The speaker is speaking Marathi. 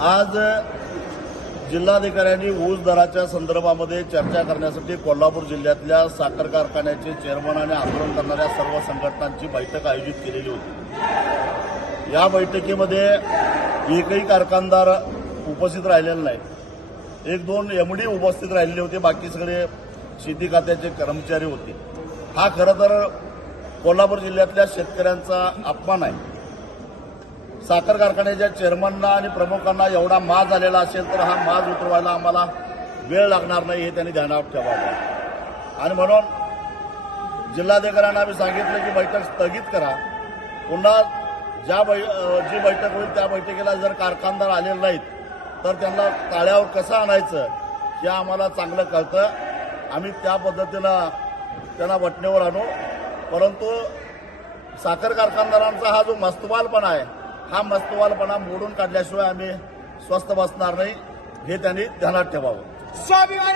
आज जिल्हाधिकाऱ्यांनी ऊस दराच्या संदर्भामध्ये चर्चा करण्यासाठी कोल्हापूर जिल्ह्यातल्या साखर कारखान्याचे चेअरमन आणि आंदोलन करणाऱ्या सर्व संघटनांची बैठक आयोजित केलेली होती. या बैठकीमध्ये एकही कारखानदार उपस्थित राहिलेला नाही. एक दोन एमडी उपस्थित राहिलेले होते बाकी सगळे शेती खात्याचे कर्मचारी होते. हा खरं तर कोल्हापूर जिल्ह्यातल्या शेतकऱ्यांचा अपमान आहे. साखर कारखान्याच्या चेअरमनना आणि प्रमुखांना एवढा माज आलेला असेल तर हा माज उतरवायला आम्हाला वेळ लागणार नाही हे त्यांनी ध्यानात ठेवावं. आणि म्हणून जिल्हाधिकाऱ्यांना आम्ही सांगितलं की बैठक स्थगित करा. पुन्हा ज्या बै जी बैठक होईल त्या बैठकीला जर कारखानदार आलेले नाहीत तर त्यांना ताळ्यावर कसं आणायचं हे आम्हाला चांगलं कळतं. आम्ही त्या पद्धतीनं त्यांना वटणीवर आणू. परंतु साखर कारखानदारांचा हा जो मस्तवालपणा आहे हा मस्तवालपणा मोडून काढल्याशिवाय आम्ही स्वस्थ बसणार नाही. हे त्यांनी ध्यानात ठेवावं. स्वाभिमानी